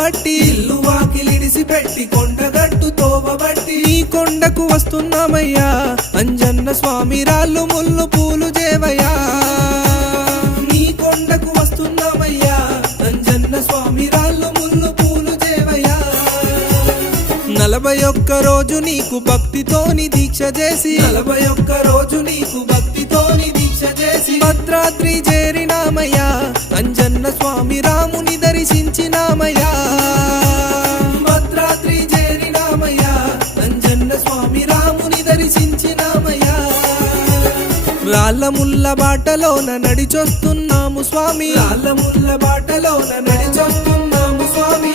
బట్టి ఇల్లు వాకిలిడిసి పెట్టి కొండగట్టు తోవబట్టి నీ కొండకు వస్తున్నామయ్యా అంజన్న స్వామి రాళ్ళు ముళ్ళు పూలు చేవయ్యా నీ కొండకు వస్తున్నామయ్యా అంజన్న స్వామి రాళ్ళు ముళ్ళు పూలు చేవయ్యా 41 రోజు నీకు భక్తితోని దీక్ష చేసి 41 రోజు నీకు భక్తితోని దీక్ష చేసి భద్రాద్రి చేరినామయ్యా అంజన్న స్వామి రాముని దర్శించినామయ్యా భద్రాద్రి చేరినామయ్యా అంజన్న స్వామి రాముని దర్శించినామయ్యా రాళ్ళ ముళ్ళ బాటలోన నడిచొస్తున్నాము స్వామి రాళ్ళ ముళ్ళ బాటలోన నడిచొస్తున్నాము స్వామి